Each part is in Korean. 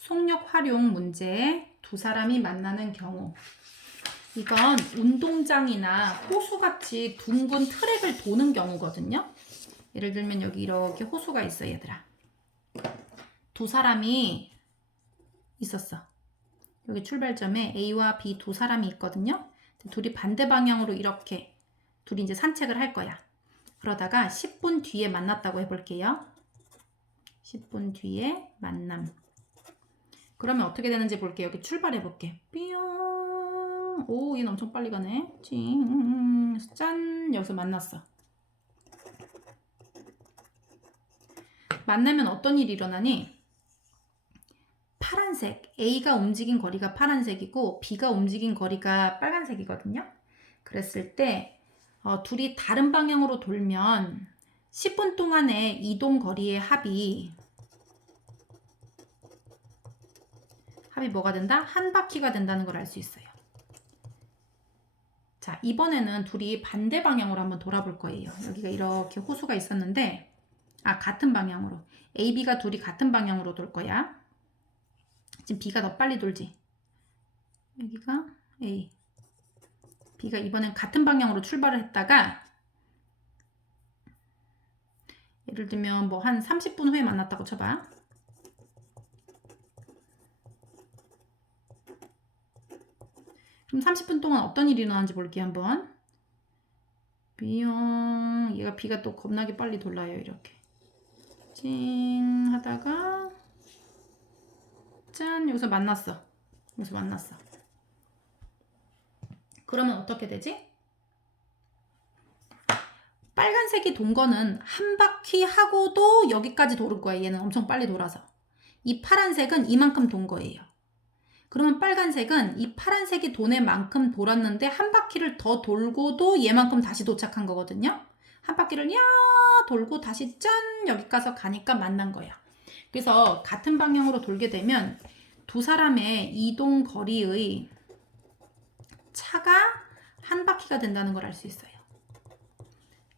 속력 활용 문제, 두 사람이 만나는 경우. 이건 운동장이나 호수같이 둥근 트랙을 도는 경우거든요. 예를 들면 여기 이렇게 호수가 있어, 얘들아. 두 사람이 있었어. 여기 출발점에 A와 B 두 사람이 있거든요. 둘이 반대 방향으로 이렇게 둘이 이제 산책을 할 거야. 그러다가 10분 뒤에 만났다고 해볼게요. 10분 뒤에 만남. 그러면 어떻게 되는지 볼게요. 여기 출발해 볼게. 삐용. 오, 얘는 엄청 빨리 가네. 찡. 짠. 여기서 만났어. 만나면 어떤 일이 일어나니? 파란색. A가 움직인 거리가 파란색이고 B가 움직인 거리가 빨간색이거든요. 그랬을 때 둘이 다른 방향으로 돌면 10분 동안의 이동 거리의 합이 뭐가 된다? 한 바퀴가 된다는 걸 알 수 있어요. 자, 이번에는 둘이 반대 방향으로 한번 돌아볼 거예요. 여기가 이렇게 호수가 있었는데 같은 방향으로. A, B가 둘이 같은 방향으로 돌 거야. 지금 B가 더 빨리 돌지. 여기가 A. B가 이번엔 같은 방향으로 출발을 했다가 예를 들면 뭐 한 30분 후에 만났다고 쳐봐. 그럼 30분 동안 어떤 일이 일어나는지 볼게요, 한번. 삐용. 얘가 B가 또 겁나게 빨리 돌아요, 이렇게. 찡 하다가 짠, 여기서 만났어. 그러면 어떻게 되지? 빨간색이 돈 거는 한 바퀴 하고도 여기까지 도를 거예요. 얘는 엄청 빨리 돌아서. 이 파란색은 이만큼 돈 거예요. 그러면 빨간색은 이 파란색이 도는 만큼 돌았는데 한 바퀴를 더 돌고도 얘만큼 다시 도착한 거거든요. 한 바퀴를 돌고 다시 짠 여기까지 가니까 만난 거야. 그래서 같은 방향으로 돌게 되면 두 사람의 이동 거리의 차가 한 바퀴가 된다는 걸 알 수 있어요.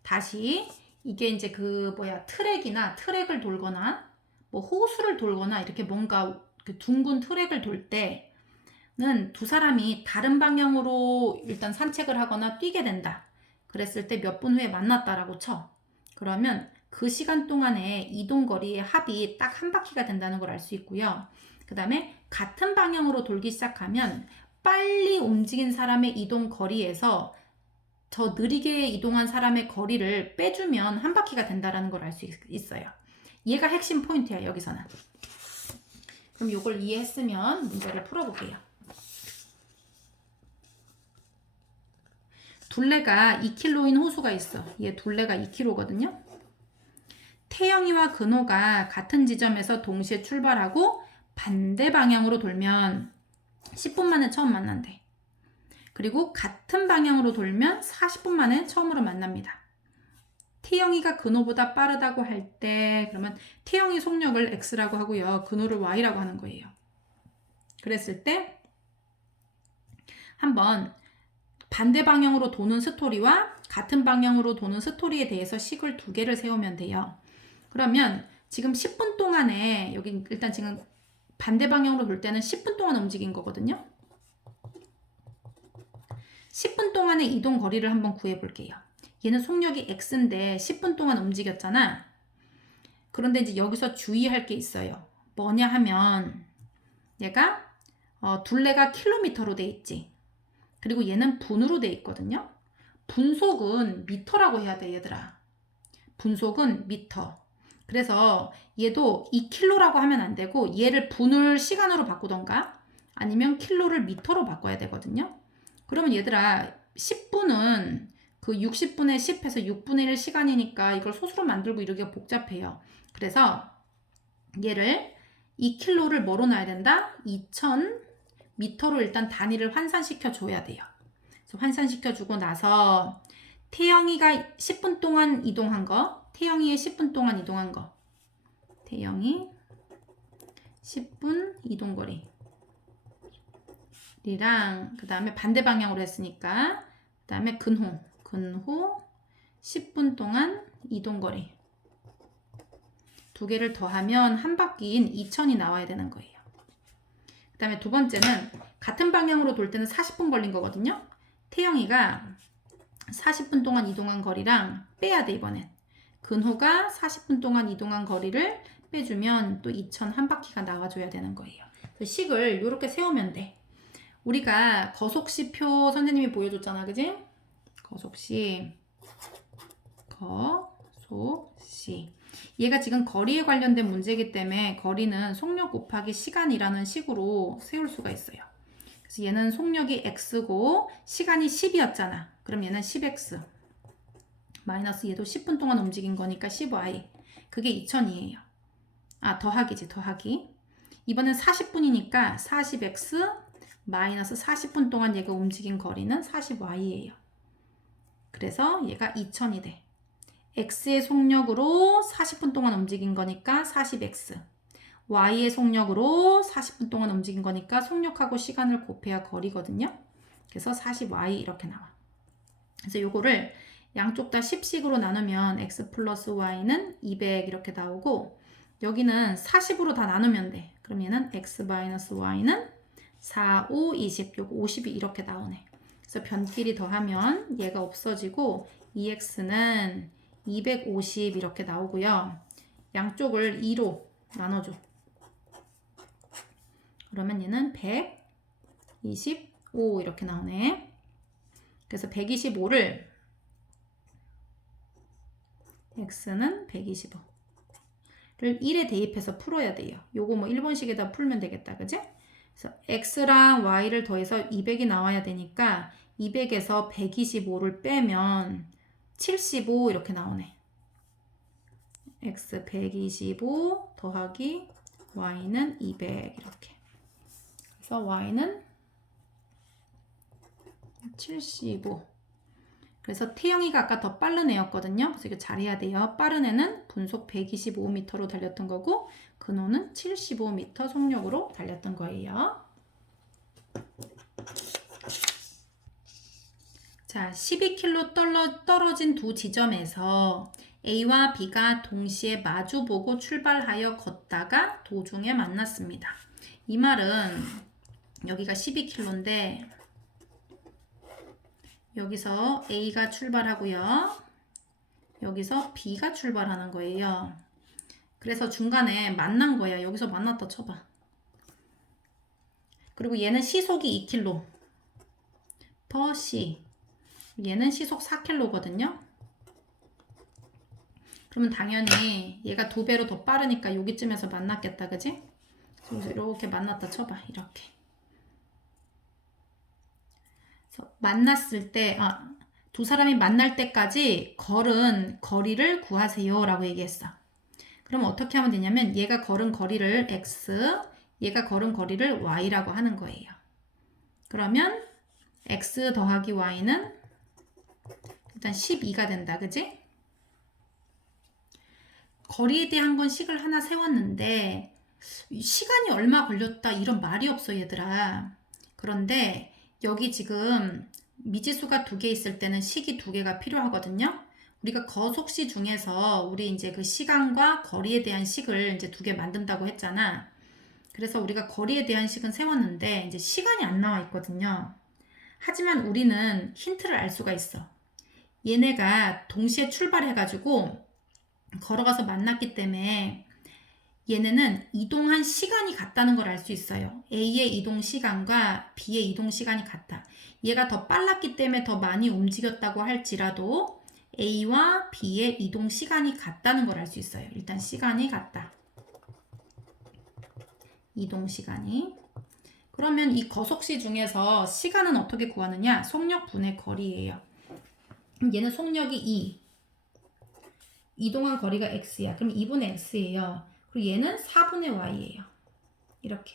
다시 이게 이제 트랙을 돌거나 뭐 호수를 돌거나 이렇게 뭔가 그 둥근 트랙을 돌 때는 두 사람이 다른 방향으로 일단 산책을 하거나 뛰게 된다. 그랬을 때 몇 분 후에 만났다라고 쳐. 그러면 그 시간 동안에 이동 거리의 합이 딱 한 바퀴가 된다는 걸 알 수 있고요. 그 다음에 같은 방향으로 돌기 시작하면 빨리 움직인 사람의 이동 거리에서 더 느리게 이동한 사람의 거리를 빼주면 한 바퀴가 된다는 걸 알 수 있어요. 얘가 핵심 포인트야, 여기서는. 그럼 이걸 이해했으면 문제를 풀어볼게요. 둘레가 2km인 호수가 있어. 얘 둘레가 2km거든요. 태영이와 근호가 같은 지점에서 동시에 출발하고 반대 방향으로 돌면 10분 만에 처음 만난대. 그리고 같은 방향으로 돌면 40분 만에 처음으로 만납니다. 태영이가 근호보다 빠르다고 할 때 그러면 태영이 속력을 X라고 하고요. 근호를 Y라고 하는 거예요. 그랬을 때 한번 반대 방향으로 도는 스토리와 같은 방향으로 도는 스토리에 대해서 식을 두 개를 세우면 돼요. 그러면 지금 10분 동안에 여기 일단 지금 반대 방향으로 돌 때는 10분 동안 움직인 거거든요. 10분 동안의 이동 거리를 한번 구해 볼게요. 얘는 속력이 X인데 10분 동안 움직였잖아. 그런데 이제 여기서 주의할 게 있어요. 뭐냐 하면 얘가 둘레가 킬로미터로 돼 있지. 그리고 얘는 분으로 돼 있거든요. 분속은 미터라고 해야 돼, 얘들아. 분속은 미터. 그래서 얘도 2킬로라고 하면 안 되고 얘를 분을 시간으로 바꾸던가 아니면 킬로를 미터로 바꿔야 되거든요. 그러면 얘들아 10분은 그 60분의 10해서 6분의 1 시간이니까 이걸 소수로 만들고 이러기가 복잡해요. 그래서 얘를 2킬로를 뭐로 놔야 된다? 2000미터로 일단 단위를 환산시켜 줘야 돼요. 그래서 환산시켜 주고 나서 태영이가 10분 동안 이동한 거, 태영이의 10분 동안 이동한 거, 태영이 10분 이동거리 리랑 그 다음에 반대 방향으로 했으니까 그 다음에 근호 10분 동안 이동거리 두 개를 더하면 한 바퀴인 2000이 나와야 되는 거예요. 다음에 두 번째는 같은 방향으로 돌 때는 40분 걸린 거거든요. 태영이가 40분 동안 이동한 거리랑 빼야 돼, 이번엔. 근호가 40분 동안 이동한 거리를 빼주면 또 2000 한 바퀴가 나와줘야 되는 거예요. 그래서 식을 이렇게 세우면 돼. 우리가 거속시표 선생님이 보여줬잖아, 그지? 거속시. 얘가 지금 거리에 관련된 문제이기 때문에 거리는 속력 곱하기 시간이라는 식으로 세울 수가 있어요. 그래서 얘는 속력이 x고 시간이 10이었잖아. 그럼 얘는 10x 마이너스 얘도 10분 동안 움직인 거니까 10y. 그게 2000이에요. 아, 더하기지, 더하기. 이번엔 40분이니까 40x 마이너스 40분 동안 얘가 움직인 거리는 40y예요. 그래서 얘가 2000이 돼. x의 속력으로 40분 동안 움직인 거니까 40x. y의 속력으로 40분 동안 움직인 거니까 속력하고 시간을 곱해야 거리거든요. 그래서 40y 이렇게 나와. 그래서 요거를 양쪽 다 10씩으로 나누면 x 플러스 y는 200 이렇게 나오고 여기는 40으로 다 나누면 돼. 그럼 얘는 x 마이너스 y는 4, 5, 20. 요거 50이 이렇게 나오네. 그래서 변끼리 더하면 얘가 없어지고 2x는 250 이렇게 나오고요. 양쪽을 2로 나눠줘. 그러면 얘는 125 이렇게 나오네. 그래서 125를 x는 125를 1에 대입해서 풀어야 돼요. 요거 뭐 1번식에다 풀면 되겠다. 그지? 그래서 x랑 y를 더해서 200이 나와야 되니까 200에서 125를 빼면 75 이렇게 나오네. x 125 더하기 y는 200 이렇게. 그래서 y는 75. 그래서 태영이가 아까 더 빠른 애였거든요. 그래서 이거 잘해야 돼요. 빠른 애는 분속 125m로 달렸던 거고 근호는 75m 속력으로 달렸던 거예요. 자, 12km 떨어진 두 지점에서 A와 B가 동시에 마주보고 출발하여 걷다가 도중에 만났습니다. 이 말은 여기가 12km인데 여기서 A가 출발하고요. 여기서 B가 출발하는 거예요. 그래서 중간에 만난 거야. 여기서 만났다 쳐봐. 그리고 얘는 시속이 2km per c. 얘는 시속 4km거든요. 그러면 당연히 얘가 2배로 더 빠르니까 여기쯤에서 만났겠다. 그지? 그래서 이렇게 만났다 쳐봐. 이렇게. 그래서 만났을 때, 두 사람이 만날 때까지 걸은 거리를 구하세요 라고 얘기했어. 그럼 어떻게 하면 되냐면 얘가 걸은 거리를 x, 얘가 걸은 거리를 y라고 하는 거예요. 그러면 x 더하기 y는 일단 12가 된다. 그지? 거리에 대한 건 식을 하나 세웠는데 시간이 얼마 걸렸다 이런 말이 없어 얘들아. 그런데 여기 지금 미지수가 2개 있을 때는 식이 2개가 필요하거든요. 우리가 거속시 중에서 우리 이제 그 시간과 거리에 대한 식을 이제 2개 만든다고 했잖아. 그래서 우리가 거리에 대한 식은 세웠는데 이제 시간이 안 나와 있거든요. 하지만 우리는 힌트를 알 수가 있어. 얘네가 동시에 출발해가지고 걸어가서 만났기 때문에 얘네는 이동한 시간이 같다는 걸 알 수 있어요. A의 이동 시간과 B의 이동 시간이 같다. 얘가 더 빨랐기 때문에 더 많이 움직였다고 할지라도 A와 B의 이동 시간이 같다는 걸 알 수 있어요. 일단 시간이 같다. 이동 시간이. 그러면 이 거속시 중에서 시간은 어떻게 구하느냐? 속력 분의 거리예요. 그럼 얘는 속력이 2. 이동한 거리가 x야. 그럼 2분의 x예요. 그리고 얘는 4분의 y예요. 이렇게.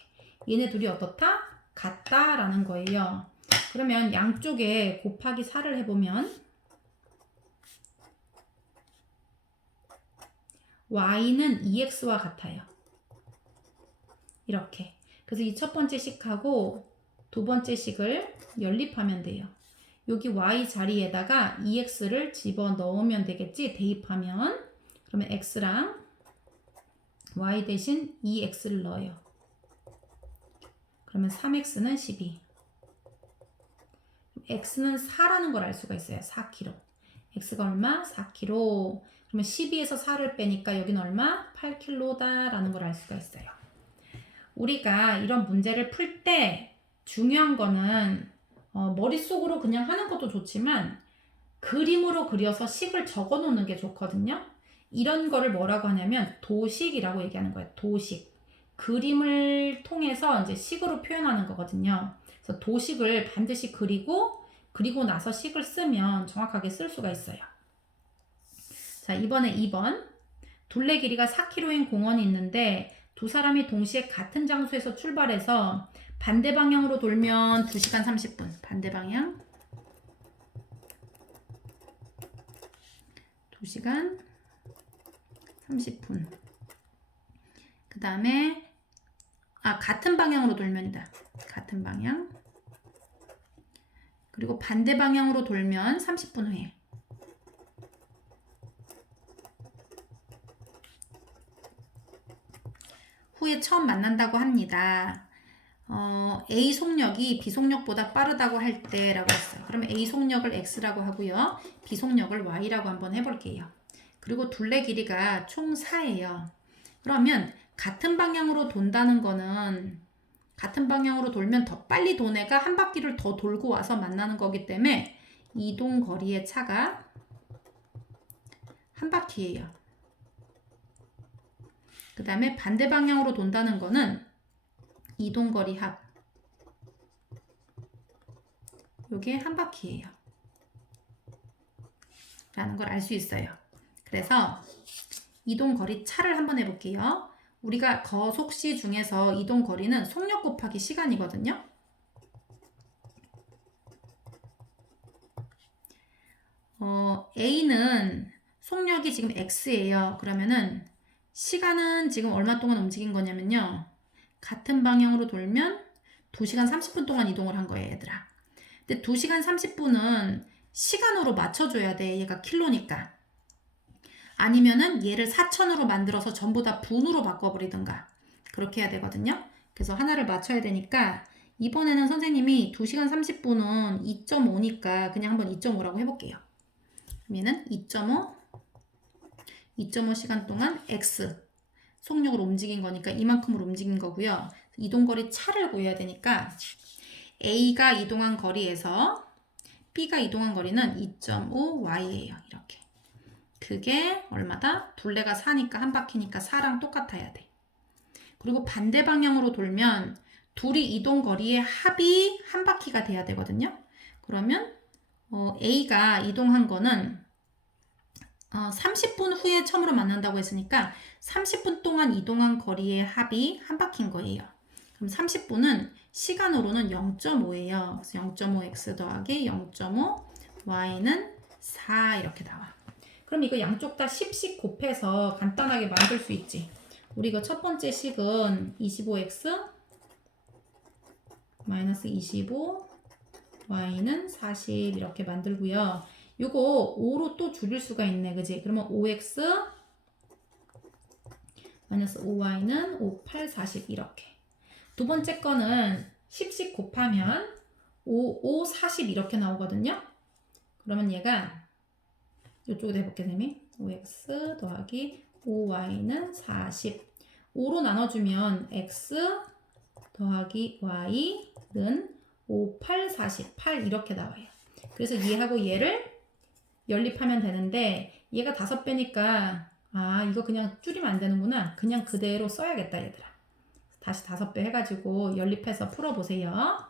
얘네 둘이 어떻다? 같다라는 거예요. 그러면 양쪽에 곱하기 4를 해보면 y는 2x와 같아요. 이렇게. 그래서 이 첫 번째 식하고 두 번째 식을 연립하면 돼요. 여기 y 자리에다가 2x를 집어넣으면 되겠지? 대입하면. 그러면 x랑 y 대신 2x를 넣어요. 그러면 3x는 12. x는 4라는 걸 알 수가 있어요. 4kg. x가 얼마? 4kg. 그러면 12에서 4를 빼니까 여기는 얼마? 8kg다라는 걸 알 수가 있어요. 우리가 이런 문제를 풀 때 중요한 거는 머릿속으로 그냥 하는 것도 좋지만 그림으로 그려서 식을 적어 놓는 게 좋거든요. 이런 거를 뭐라고 하냐면 도식이라고 얘기하는 거예요. 도식. 그림을 통해서 이제 식으로 표현하는 거거든요. 그래서 도식을 반드시 그리고 나서 식을 쓰면 정확하게 쓸 수가 있어요. 자, 이번에 2번. 둘레 길이가 4km인 공원이 있는데 두 사람이 동시에 같은 장소에서 출발해서 반대 방향으로 돌면 2시간 30분. 반대 방향. 2시간 30분. 그 다음에 같은 방향으로 돌면이다. 같은 방향. 그리고 반대 방향으로 돌면 30분 후에. 후에 처음 만난다고 합니다. A 속력이 B 속력보다 빠르다고 할 때라고 했어요. 그러면 A 속력을 X라고 하고요. B 속력을 Y라고 한번 해볼게요. 그리고 둘레 길이가 총 4예요. 그러면 같은 방향으로 돈다는 거는 같은 방향으로 돌면 더 빨리 돈 애가 한 바퀴를 더 돌고 와서 만나는 거기 때문에 이동 거리의 차가 한 바퀴예요. 그 다음에 반대 방향으로 돈다는 거는 이동 거리 합. 요게 한 바퀴예요. 라는 걸 알 수 있어요. 그래서 이동 거리 차를 한번 해볼게요. 우리가 거속시 중에서 이동 거리는 속력 곱하기 시간이거든요. A는 속력이 지금 X예요. 그러면은 시간은 지금 얼마 동안 움직인 거냐면요. 같은 방향으로 돌면 2시간 30분 동안 이동을 한 거예요, 얘들아. 근데 2시간 30분은 시간으로 맞춰줘야 돼. 얘가 킬로니까. 아니면은 얘를 4천으로 만들어서 전부 다 분으로 바꿔버리든가. 그렇게 해야 되거든요. 그래서 하나를 맞춰야 되니까 이번에는 선생님이 2시간 30분은 2.5니까 그냥 한번 2.5라고 해볼게요. 그럼 얘는 2.5 시간 동안 X 속력으로 움직인 거니까 이만큼으로 움직인 거고요. 이동거리 차를 구해야 되니까 A가 이동한 거리에서 B가 이동한 거리는 2.5Y예요. 이렇게. 그게 얼마다? 둘레가 4니까 한 바퀴니까 4랑 똑같아야 돼. 그리고 반대 방향으로 돌면 둘이 이동 거리의 합이 한 바퀴가 돼야 되거든요. 그러면 A가 이동한 거는 30분 후에 처음으로 만난다고 했으니까 30분 동안 이동한 거리의 합이 한 바퀴인 거예요. 그럼 30분은 시간으로는 0.5예요. 그래서 0.5x 더하기 0.5 y는 4 이렇게 나와. 그럼 이거 양쪽 다 10씩 곱해서 간단하게 만들 수 있지. 우리 이거 첫 번째 식은 25x 마이너스 25 y는 40 이렇게 만들고요. 요거 5로 또 줄일 수가 있네. 그지? 그러면 5x 마이너스 5y는 5, 8, 40 이렇게. 두 번째 거는 10씩 곱하면 5, 5, 40 이렇게 나오거든요. 그러면 얘가 이쪽으로 해볼게요, 선생님이. 5x 더하기 5y는 40. 5로 나눠주면 x 더하기 y는 5, 8, 40. 8 이렇게 나와요. 그래서 얘하고 얘를 연립하면 되는데 얘가 5배니까 이거 그냥 줄이면 안 되는구나. 그냥 그대로 써야겠다, 얘들아. 다시 5배 해가지고 연립해서 풀어보세요.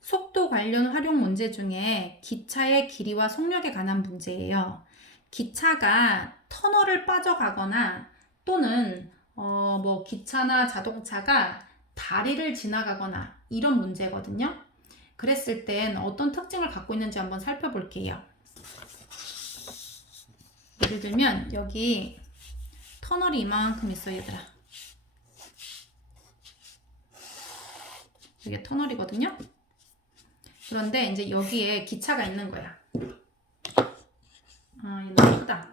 속도 관련 활용 문제 중에 기차의 길이와 속력에 관한 문제예요. 기차가 터널을 빠져가거나 또는 뭐 기차나 자동차가 다리를 지나가거나 이런 문제거든요. 그랬을 땐 어떤 특징을 갖고 있는지 한번 살펴볼게요. 예를 들면 여기 터널이 이만큼 있어, 얘들아. 이게 터널이거든요. 그런데 이제 여기에 기차가 있는 거야. 얘 너무 크다.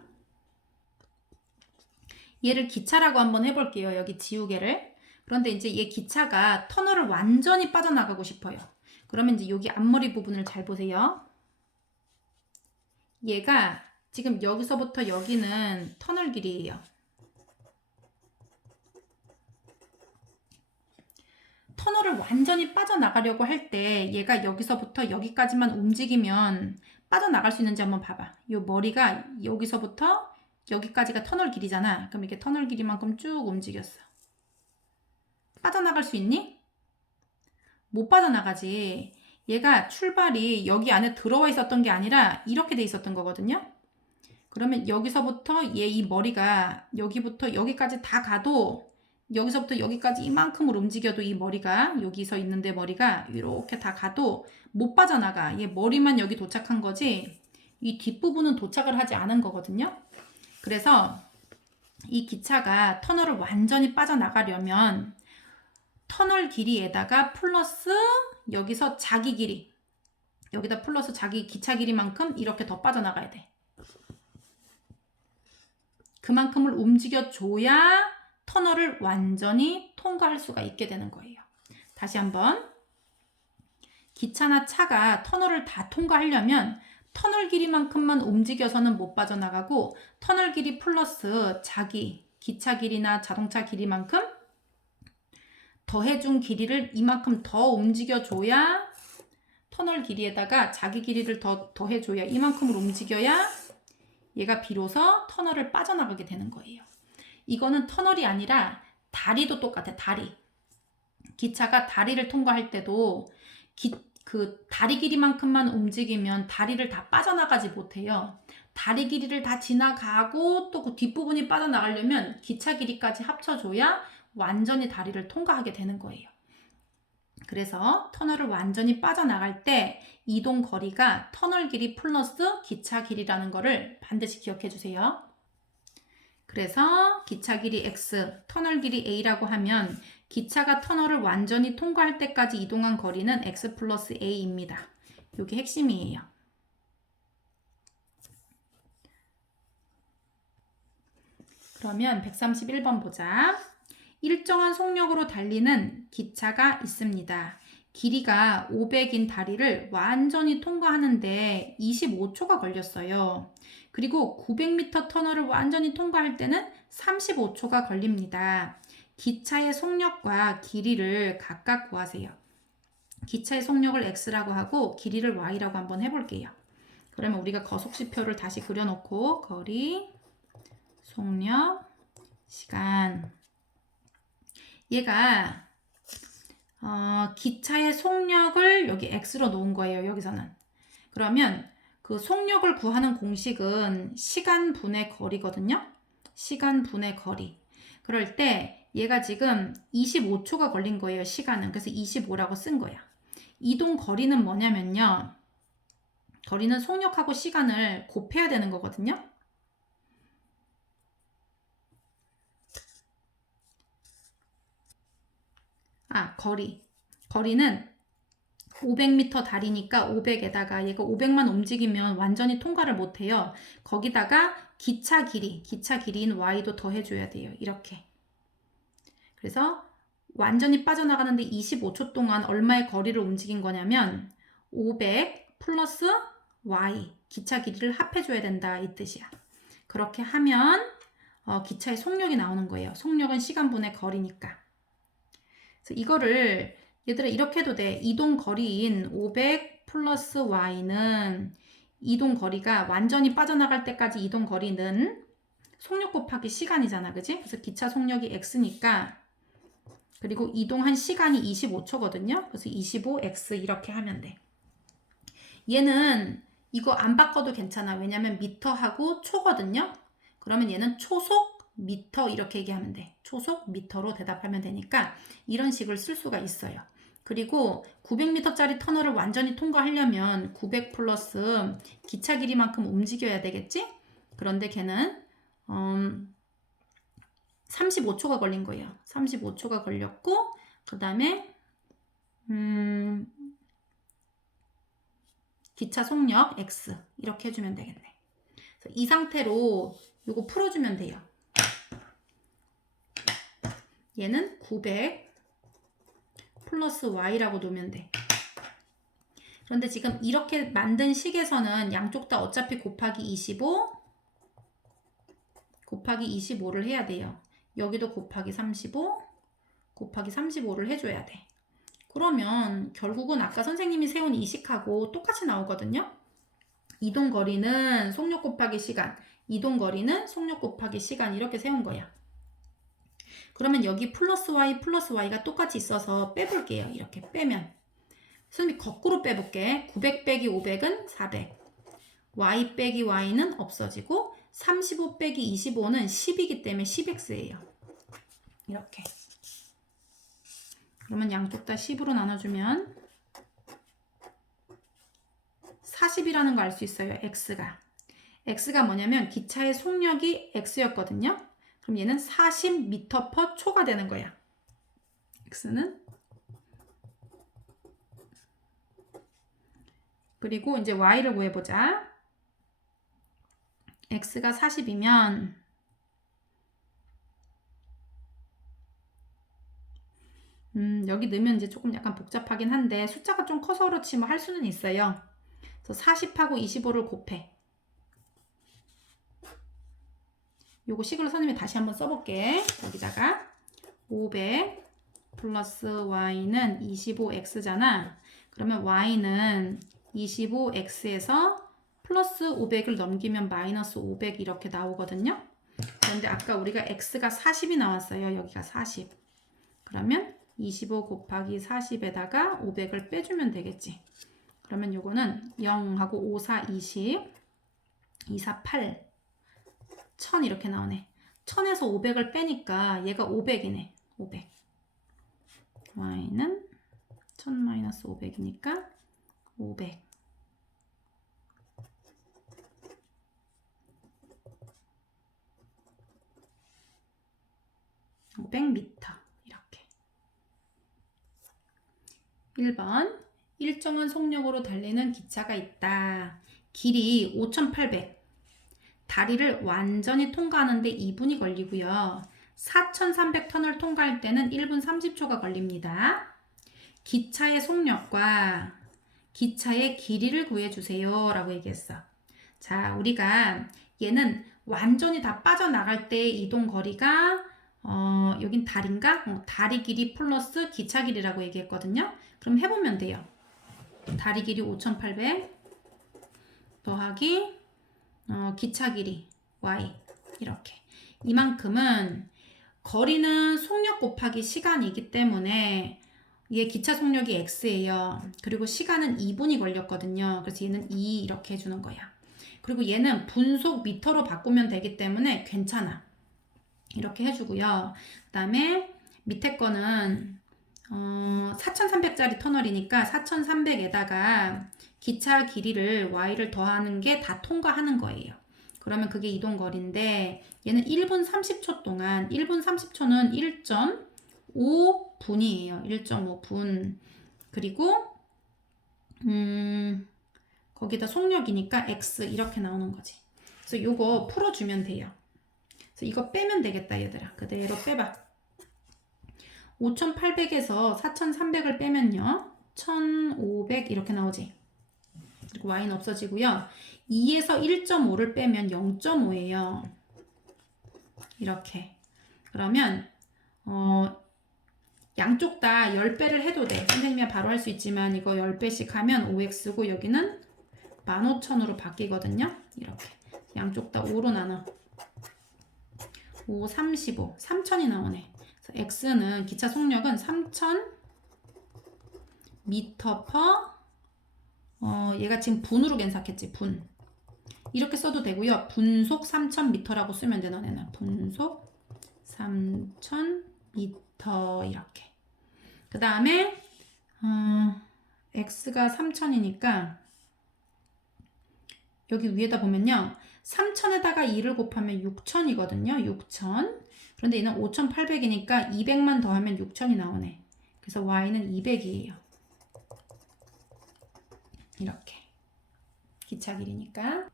얘를 기차라고 한번 해볼게요. 여기 지우개를. 그런데 이제 얘 기차가 터널을 완전히 빠져나가고 싶어요. 그러면 이제 여기 앞머리 부분을 잘 보세요. 얘가 지금 여기서부터 여기는 터널 길이에요. 터널을 완전히 빠져나가려고 할 때 얘가 여기서부터 여기까지만 움직이면 빠져나갈 수 있는지 한번 봐봐. 이 머리가 여기서부터 여기까지가 터널 길이잖아. 그럼 이렇게 터널 길이만큼 쭉 움직였어. 빠져나갈 수 있니? 못 빠져나가지. 얘가 출발이 여기 안에 들어와 있었던 게 아니라 이렇게 돼 있었던 거거든요. 그러면 여기서부터 얘 이 머리가 여기부터 여기까지 다 가도 여기서부터 여기까지 이만큼을 움직여도 이 머리가 여기서 있는데 머리가 이렇게 다 가도 못 빠져나가. 얘 머리만 여기 도착한 거지 이 뒷부분은 도착을 하지 않은 거거든요. 그래서 이 기차가 터널을 완전히 빠져나가려면 터널 길이에다가 플러스 여기서 자기 길이 여기다 플러스 자기 기차 길이만큼 이렇게 더 빠져나가야 돼. 그만큼을 움직여줘야 터널을 완전히 통과할 수가 있게 되는 거예요. 다시 한번 기차나 차가 터널을 다 통과하려면 터널 길이만큼만 움직여서는 못 빠져나가고 터널 길이 플러스 자기 기차 길이나 자동차 길이만큼 더해준 길이를 이만큼 더 움직여줘야 터널 길이에다가 자기 길이를 더해줘야 이만큼을 움직여야 얘가 비로소 터널을 빠져나가게 되는 거예요. 이거는 터널이 아니라 다리도 똑같아. 다리. 기차가 다리를 통과할 때도 그 다리 길이만큼만 움직이면 다리를 다 빠져나가지 못해요. 다리 길이를 다 지나가고 또 그 뒷부분이 빠져나가려면 기차 길이까지 합쳐줘야 완전히 다리를 통과하게 되는 거예요. 그래서 터널을 완전히 빠져나갈 때 이동 거리가 터널 길이 플러스 기차 길이라는 거를 반드시 기억해 주세요. 그래서 기차 길이 X, 터널 길이 A라고 하면 기차가 터널을 완전히 통과할 때까지 이동한 거리는 X 플러스 A입니다. 이게 핵심이에요. 그러면 131번 보자. 일정한 속력으로 달리는 기차가 있습니다. 길이가 500인 다리를 완전히 통과하는데 25초가 걸렸어요. 그리고 900m 터널을 완전히 통과할 때는 35초가 걸립니다. 기차의 속력과 길이를 각각 구하세요. 기차의 속력을 X라고 하고 길이를 Y라고 한번 해볼게요. 그러면 우리가 거속시표를 다시 그려놓고 거리, 속력, 시간. 얘가 기차의 속력을 여기 X로 놓은 거예요. 여기서는. 그러면 그 속력을 구하는 공식은 시간 분의 거리거든요. 시간 분의 거리. 그럴 때 얘가 지금 25초가 걸린 거예요. 시간은. 그래서 25라고 쓴 거야. 이동 거리는 뭐냐면요. 거리는 속력하고 시간을 곱해야 되는 거거든요. 거리는 500m 다리니까 500에다가 얘가 500만 움직이면 완전히 통과를 못해요. 거기다가 기차 길이인 Y도 더해줘야 돼요. 이렇게. 그래서 완전히 빠져나가는데 25초 동안 얼마의 거리를 움직인 거냐면 500 플러스 Y, 기차 길이를 합해줘야 된다 이 뜻이야. 그렇게 하면 기차의 속력이 나오는 거예요. 속력은 시간분의 거리니까. 그래서 이거를 얘들아 이렇게 해도 돼. 이동 거리인 500 플러스 Y는 이동 거리가 완전히 빠져나갈 때까지 이동 거리는 속력 곱하기 시간이잖아. 그지? 그래서 기차 속력이 X니까 그리고 이동한 시간이 25초거든요. 그래서 25X 이렇게 하면 돼. 얘는 이거 안 바꿔도 괜찮아. 왜냐면 미터하고 초거든요. 그러면 얘는 초속 미터 이렇게 얘기하면 돼. 초속 미터로 대답하면 되니까 이런 식을 쓸 수가 있어요. 그리고 900m짜리 터널을 완전히 통과하려면 900 플러스 기차 길이만큼 움직여야 되겠지? 그런데 걔는 35초가 걸린 거예요. 35초가 걸렸고 그 다음에 기차 속력 X 이렇게 해주면 되겠네. 그래서 이 상태로 이거 풀어주면 돼요. 얘는 900 플러스 y라고 놓으면 돼. 그런데 지금 이렇게 만든 식에서는 양쪽 다 어차피 곱하기 25를 해야 돼요. 여기도 곱하기 35 곱하기 35를 해줘야 돼. 그러면 결국은 아까 선생님이 세운 이 식하고 똑같이 나오거든요. 이동거리는 속력 곱하기 시간, 이동거리는 속력 곱하기 시간 이렇게 세운 거야. 그러면 여기 플러스 y가 똑같이 있어서 빼볼게요. 이렇게 빼면 선생님이 거꾸로 빼볼게. 900 빼기 500은 400. y 빼기 y는 없어지고 35 빼기 25는 10이기 때문에 10x예요. 이렇게. 그러면 양쪽 다 10으로 나눠주면 40이라는 거 알 수 있어요. x가 뭐냐면 기차의 속력이 x였거든요. 그럼 얘는 40m/초가 되는 거야. x는. 그리고 이제 y를 구해보자. x가 40이면 여기 넣으면 이제 조금 약간 복잡하긴 한데 숫자가 좀 커서 그렇지 뭐 할 수는 있어요. 그래서 40하고 25를 곱해. 요거 식으로 선생님이 다시 한번 써볼게. 여기다가 500 플러스 y는 25x잖아. 그러면 y는 25x에서 플러스 500을 넘기면 마이너스 500 이렇게 나오거든요. 그런데 아까 우리가 x가 40이 나왔어요. 여기가 40. 그러면 25 곱하기 40에다가 500을 빼주면 되겠지. 그러면 요거는 0하고 5, 4, 20, 2, 4, 8, 1000 이렇게 나오네. 1000에서 500을 빼니까 얘가 500이네. 500. y는 1000 마이너스 500이니까 500. 500m 이렇게. 1번 일정한 속력으로 달리는 기차가 있다. 길이 5800. 다리를 완전히 통과하는데 2분이 걸리고요. 4300턴을 통과할 때는 1분 30초가 걸립니다. 기차의 속력과 기차의 길이를 구해주세요 라고 얘기했어. 자, 우리가 얘는 완전히 다 빠져나갈 때의 이동 거리가 여긴 다리인가? 다리 길이 플러스 기차 길이라고 얘기했거든요. 그럼 해보면 돼요. 다리 길이 5800 더하기 기차 길이 y 이렇게. 이만큼은 거리는 속력 곱하기 시간이기 때문에 얘 기차 속력이 x예요. 그리고 시간은 2분이 걸렸거든요. 그래서 얘는 2 이렇게 해주는 거야. 그리고 얘는 분속 미터로 바꾸면 되기 때문에 괜찮아. 이렇게 해주고요. 그 다음에 밑에 거는 4300짜리 터널이니까 4300에다가 기차 길이를 y를 더하는 게 다 통과하는 거예요. 그러면 그게 이동거리인데 얘는 1분 30초 동안 1분 30초는 1.5분이에요. 1.5분. 그리고 거기다 속력이니까 x 이렇게 나오는 거지. 그래서 요거 풀어주면 돼요. 그래서 이거 빼면 되겠다 얘들아. 그대로 빼봐. 5800에서 4300을 빼면요 1500 이렇게 나오지. 그리고 y는 없어지고요. 2에서 1.5를 빼면 0.5예요. 이렇게. 그러면 양쪽 다 10배를 해도 돼. 선생님이 바로 할 수 있지만 이거 10배씩 하면 5x고 여기는 15,000으로 바뀌거든요. 이렇게. 양쪽 다 5로 나눠. 5, 35. 3000이 나오네. 그래서 x는 기차 속력은 3000 미터 퍼 얘가 지금 분으로検索했지. 분. 이렇게 써도 되고요. 분속 3000m라고 쓰면 돼. 너네는 분속 3000m 이렇게. 그 다음에 x가 3000이니까 여기 위에다 보면요. 3000에다가 2를 곱하면 6000이거든요. 6000. 그런데 얘는 5800이니까 200만 더하면 6000이 나오네. 그래서 y는 200이에요. 이렇게. 기차 길이니까.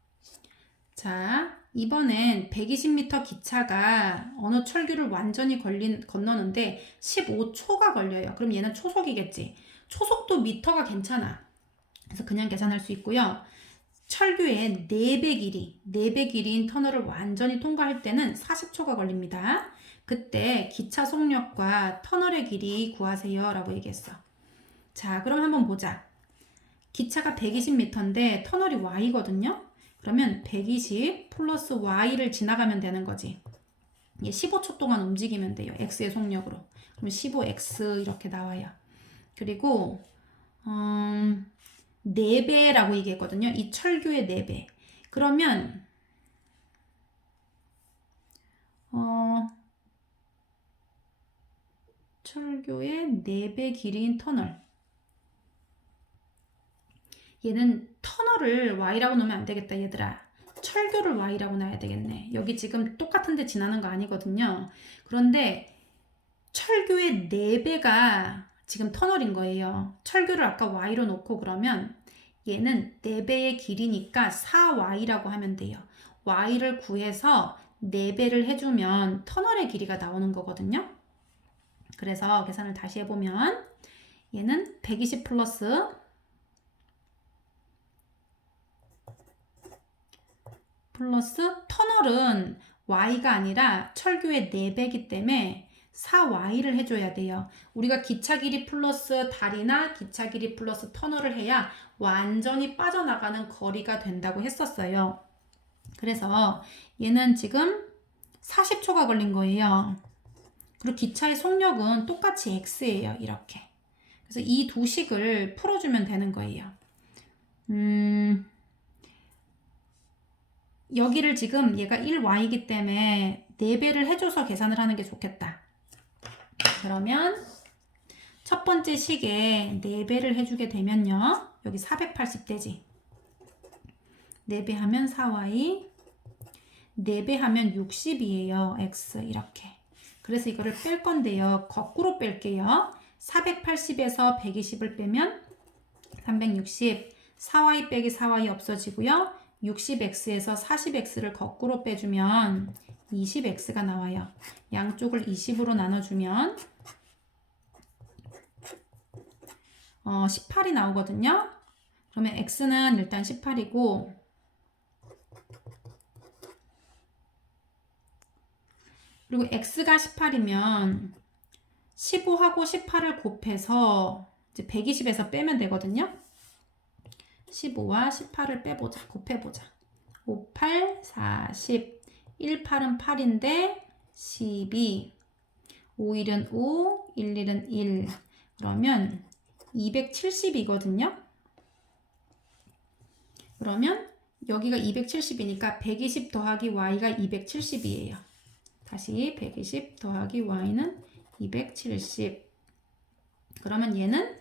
자, 이번엔 120m 기차가 어느 철교를 완전히 건너는데 15초가 걸려요. 그럼 얘는 초속이겠지. 초속도 미터가 괜찮아. 그래서 그냥 계산할 수 있고요. 철교의 4배 길이인 터널을 완전히 통과할 때는 40초가 걸립니다. 그때 기차 속력과 터널의 길이 구하세요 라고 얘기했어. 자, 그럼 한번 보자. 기차가 120m인데 터널이 y거든요. 그러면 120 플러스 y를 지나가면 되는 거지. 얘 15초 동안 움직이면 돼요. x의 속력으로. 그럼 15x 이렇게 나와요. 그리고 4배라고 얘기했거든요. 이 철교의 4배. 그러면 철교의 4배 길이인 터널. 얘는 터널을 y라고 놓으면 안 되겠다, 얘들아. 철교를 y라고 놔야 되겠네. 여기 지금 똑같은 데 지나는 거 아니거든요. 그런데 철교의 4배가 지금 터널인 거예요. 철교를 아까 y로 놓고 그러면 얘는 4배의 길이니까 4y라고 하면 돼요. y를 구해서 4배를 해주면 터널의 길이가 나오는 거거든요. 그래서 계산을 다시 해보면 얘는 120 플러스 터널은 y가 아니라 철교의 4배이기 때문에 4y를 해줘야 돼요. 우리가 기차 길이 플러스 다리나 기차 길이 플러스 터널을 해야 완전히 빠져나가는 거리가 된다고 했었어요. 그래서 얘는 지금 40초가 걸린 거예요. 그리고 기차의 속력은 똑같이 x예요. 이렇게. 그래서 이 두 식을 풀어주면 되는 거예요. 여기를 지금 얘가 1y이기 때문에 4배를 해줘서 계산을 하는 게 좋겠다. 그러면 첫 번째 식에 4배를 해주게 되면요. 여기 480 되지. 4배 하면 4y, 4배 하면 60이에요. x 이렇게. 그래서 이거를 뺄 건데요. 거꾸로 뺄게요. 480에서 120을 빼면 360, 4y 빼기 4y 없어지고요. 60x에서 40x를 거꾸로 빼주면 20x가 나와요. 양쪽을 20으로 나눠주면 18이 나오거든요. 그러면 x는 일단 18이고 그리고 x가 18이면 15하고 18을 곱해서 이제 120에서 빼면 되거든요. 15와 18을 빼보자. 곱해보자. 5, 8, 40. 1, 8은 8인데 12. 5, 1은 5. 1, 1은 1. 그러면 270이거든요. 그러면 여기가 270이니까 120 더하기 y가 270이에요. 다시 120 더하기 y는 270. 그러면 얘는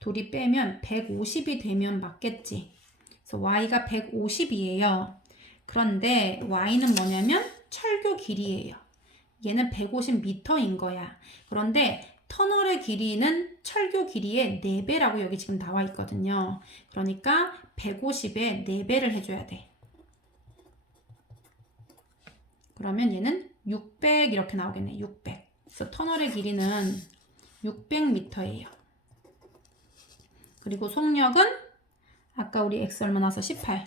둘이 빼면 150이 되면 맞겠지. 그래서 y가 150이에요. 그런데 y는 뭐냐면 철교 길이에요. 얘는 150m인 거야. 그런데 터널의 길이는 철교 길이의 4배라고 여기 지금 나와 있거든요. 그러니까 150에 4배를 해줘야 돼. 그러면 얘는 600 이렇게 나오겠네. 600. 그래서 터널의 길이는 600m예요. 그리고 속력은 아까 우리 x 얼마 나와서 18.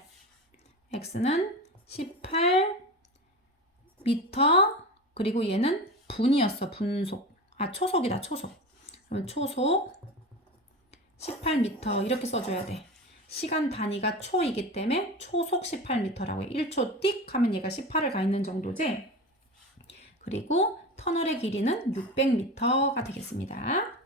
x는 18m. 그리고 얘는 분이었어. 분속. 아, 초속이다. 초속. 그러면 초속 18m 이렇게 써줘야 돼. 시간 단위가 초이기 때문에 초속 18m라고 해. 1초 띡 하면 얘가 18을 가 있는 정도지. 그리고 터널의 길이는 600m가 되겠습니다.